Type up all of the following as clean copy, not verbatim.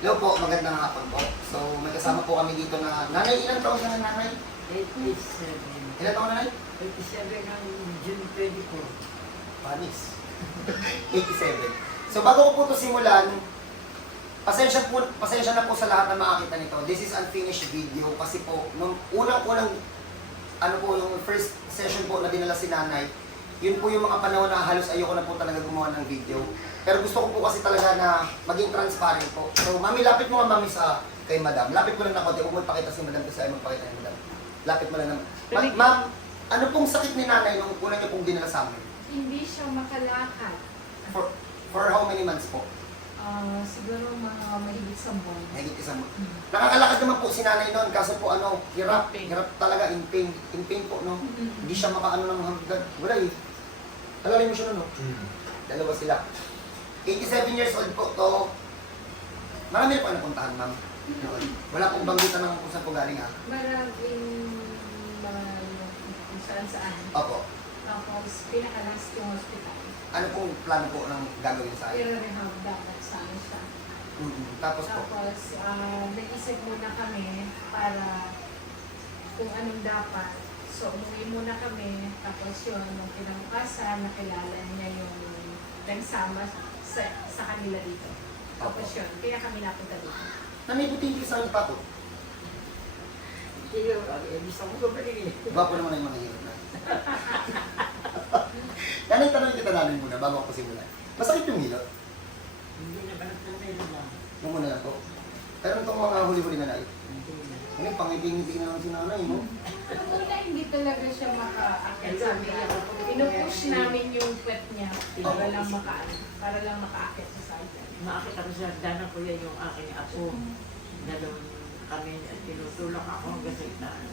Hello po, magandang hapon po. So, may kasama po kami dito na nanay. Ilang taon na nanay? 87. Ilang taon na nanay? 87 ng June 24. Panis. 87. So, bago ko po ito simulan, pasensya na po sa lahat na makakita nito. This is unfinished video kasi po, nung unang-unang, yung first session po na dinala si nanay, yun po yung mga panahon na halos ayoko na po talaga gumawa ng video. Pero gusto ko po kasi talaga na maging transparent po. So, mami, lapit mo nga mami sa kay madam. Lapit mo lang na konti. Huwag mo ipakita si madam kasi ayaw magpakita ni madam. Lapit mo lang naman. Ma'am, ano pong sakit ni nanay nung una niyo pong dinala sa amin? Hindi siya makalakad. For how many months po? Siguro mga mahigit sa buwan. Mahigit isang month. Nakakalakad naman po si nanay noon. Kaso po hirap. In pain. Hirap talaga, in pain. In pain po, no? Hindi siya makaano ng hanggang. Wala eh. Tagalin mo siya no? Dalawa sila. 87 years old po to. Marami na po napuntahan, ma'am. Noon. Wala pong banggitan ng kung saan po galing, ha? Maraming mga kung saan. Opo. Tapos pinakalas yung hospital. Ano pong plano po ng gagawin sa akin? I-rehab dapat sana siya. Tapos po, Tapos nag-isip muna kami para kung anong dapat. So umuwi muna kami. Tapos yun, nung kinabukasan, nakilala niya yung nagsama sa kanila dito. Tapos yun, kaya kami napunta dito. namibuting sa akin pa po. Hindi ko, gusto ko gawin. Gwapo naman ang mga hirap na. Nanay, tanong kita namin muna bago ako simulan. Masakit yung hilot? Hindi na ba nagtantay lang? Yung muna lang po. Pero itong mga huli-huli na nai. Hindi na. Ano yung pangiting-iting na lang si nanay mo? Nung una, hindi talaga siya makaakit sa amin. Pinupush namin yung pet niya para lang makaakit sa side. Maakit ako sa dana ko yan yung aking apo. Dalawang kami at tinutulak ako hanggang sa itaas.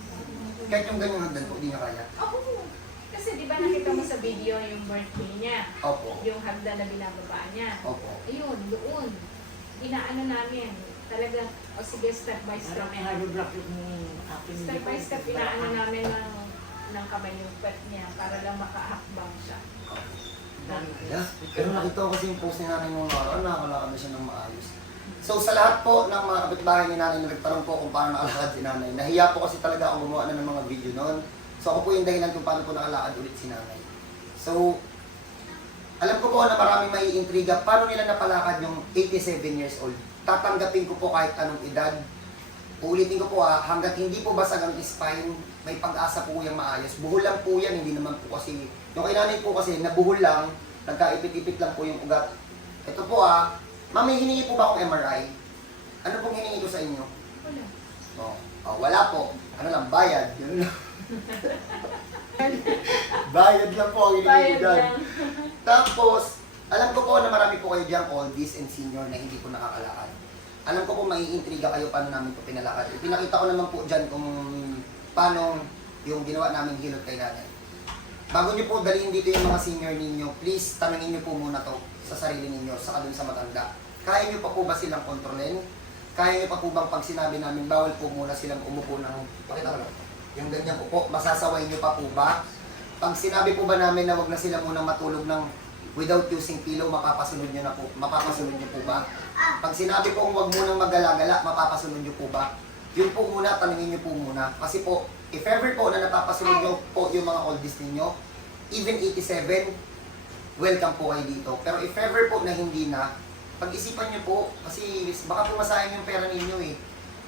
Kahit yung ganyang hagdan po, hindi niya kaya. Oo. Kasi di ba nakita mo sa video yung birthday niya? Opo. Yung hagdan na binababa niya. Opo. Ayun, doon. Inaano namin. Talagang, o sige, step by step. Parang may hollow block yung aking Step by step, inaano namin ng kamay yung pet niya para lang makahakbang siya. Yeah. Pero nakita ko kasi yung post ni nanay nung araw, nakakalakad na siya ng maayos. So sa lahat po ng mga kapitbahay ni nanay na nagtanong po kung paano nakalakad si nanay, nahiya po kasi talaga ako gumawa na ng mga video noon. So ako po yung dahilan kung paano po nakalakad ulit si nanay. So, alam ko po na maraming may intriga, paano nila napalakad yung 87 years old? Tatanggapin ko po kahit anong edad. Uulitin ko po hanggat hindi po basag ang spine, may pag-asa po yung maayos. Buhol lang po yan, hindi naman po kasi, yung kay nanay po kasi, nabuhol lang, nagkaipit-ipit lang po yung ugat. Ito po mami, hiningi po ba akong MRI? Ano pong hiningi ko sa inyo? Wala. Wala po. Ano lang, bayad. Yun lang. Bayad lang po ang hiningi Bayad dyan. lang. Tapos, alam ko po na marami po kayo diyang oldies and senior na hindi po nakakalakad. Alam ko po maiintriga kayo paano namin po pinalakad. Pinakita ko naman po dyan kung paano yung ginawa namin hilot kay nanay. Bago niyo po dalhin dito yung mga senior ninyo, please tanungin niyo po muna to sa sarili ninyo, sa dun sa matanda. Kaya niyo pa po ba silang kontrolin? Kaya niyo pa po bang pag sinabi namin, bawal po muna silang umupo ng, pakita ko lang, yung ganyan upo, masasaway niyo pa po ba? Pag sinabi po ba namin na wag na sila muna matulog ng without using pillow, mapapasunod niyo na po, mapapasunod niyo po ba? Pag sinabi po wag munang magala-gala, mapapasunod niyo po ba? Yun po muna, tanungin niyo po muna. Kasi po, if ever po na napapasunod niyo po yung mga oldies ninyo, even 87, welcome po kayo dito. Pero if ever po na hindi na, pag-isipan niyo po, kasi baka po masayang yung pera ninyo eh.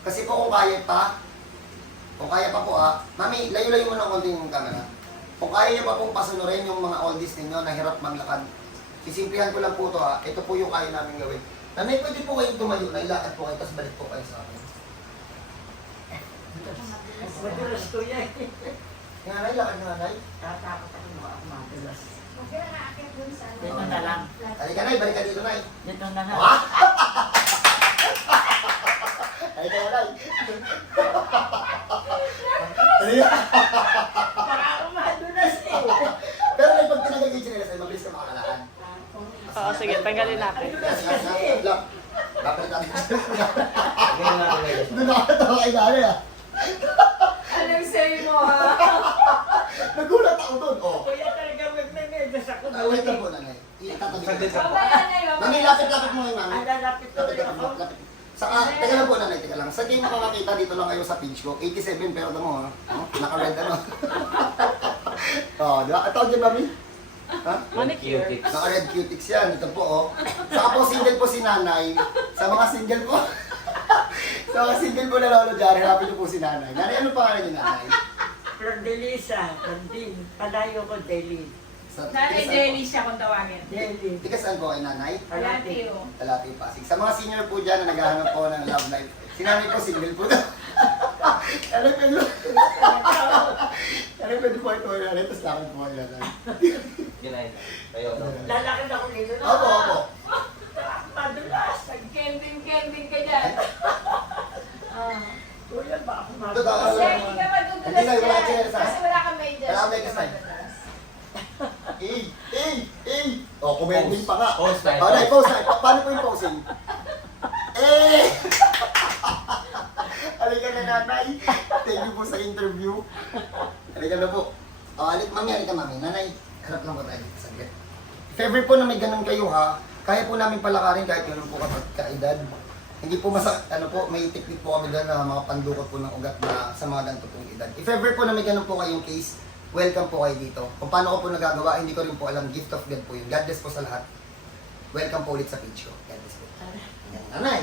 Kasi po kung kaya pa po mami, layo-layo mo ng konti yung camera. Kung kaya niyo pa pong pasunurin yung mga oldies ninyo na hirap maglakad, sisimplihan ko lang po to ito po yung kaya namin gawin. Nanay, pwede po kayong tumayo na ilakad po kayo, tapos balik po kayo sa akin. Madulas ko yan. Nanay, lakad nga nanay. Tatakot ako madulas. Huwag ka na aakit dun sa ano. Dito na lang. Halika nay, balik ka dito nay. Dito na lang. Halika na nay. Para ako madulas eh. Pero nay, pag tinanggal yung chinelas ay mabilis ka makakalakad. Oo, sige, tanggalin natin. Dapat natin. Doon nakatawa kay nanay Anong say mo Nagulat ako doon. Kuya talaga magmemedas ako. Wait lang po nanay. Itatabi ko. Mamaya na yun. Nanay, lapit-lapit mo yung mami. Ang lalapit ko rin ako. Lapit. Saka, teka lang po nanay, teka lang. Sa di makakakita dito lang kayo sa page ko, 87 pero ito mo ha, naka-red ano. Oh, di ba? Ito ang dyan, mami. Ha? Manicure. Naka-red cutics yan. Ito po, oh. Saka po, single po si nanay. Sa mga single po, sa mga single po na lolo dyan, hanapin niyo po si nanay. Nanay, ano pangalan niyo, nanay? Flordelisa, Flandin. Palayo ko, Delhi. Nanay Deli siya kung tawagin. Delhi. Tika saan po kay nanay? Palati. Talati Pasig. Sa mga senior po dyan na naghahanap po ng love life, si nanay po single po na. Ano pwede? Ano pwede po ito yung nanay, tapos lakad po kayo nanay. Ginay. Kayo. Lalaki na ko nito. Opo, opo. Madulas. Nag-camping ka dyan. Kuya, ba ako Ito, madulas? Kasi hindi ka madudulas Hindi na, wala dyan. siya sa- Kasi wala kang may Wala kang may kasay. Oh, commenting pa nga. Pause tayo. Oh, nay, pause na. Paano po yung posing? Eh! Halika na nanay. Thank you po sa interview. Halika na po. Oh, halika mami. Nanay, harap lang po tayo. Saglit. If ever po na may ganun kayo ha, kaya po namin palakarin kahit ganun po kaedad. Hindi po may technique po kami doon na mga pandukot po ng ugat na sa mga ganito pong edad. If ever po na may ganun po kayong case, welcome po kayo dito. Kung paano ko po nagagawa, hindi ko rin po alam. Gift of God po yun. God bless po sa lahat. Welcome po ulit sa page ko. God bless po. Yan, nanay.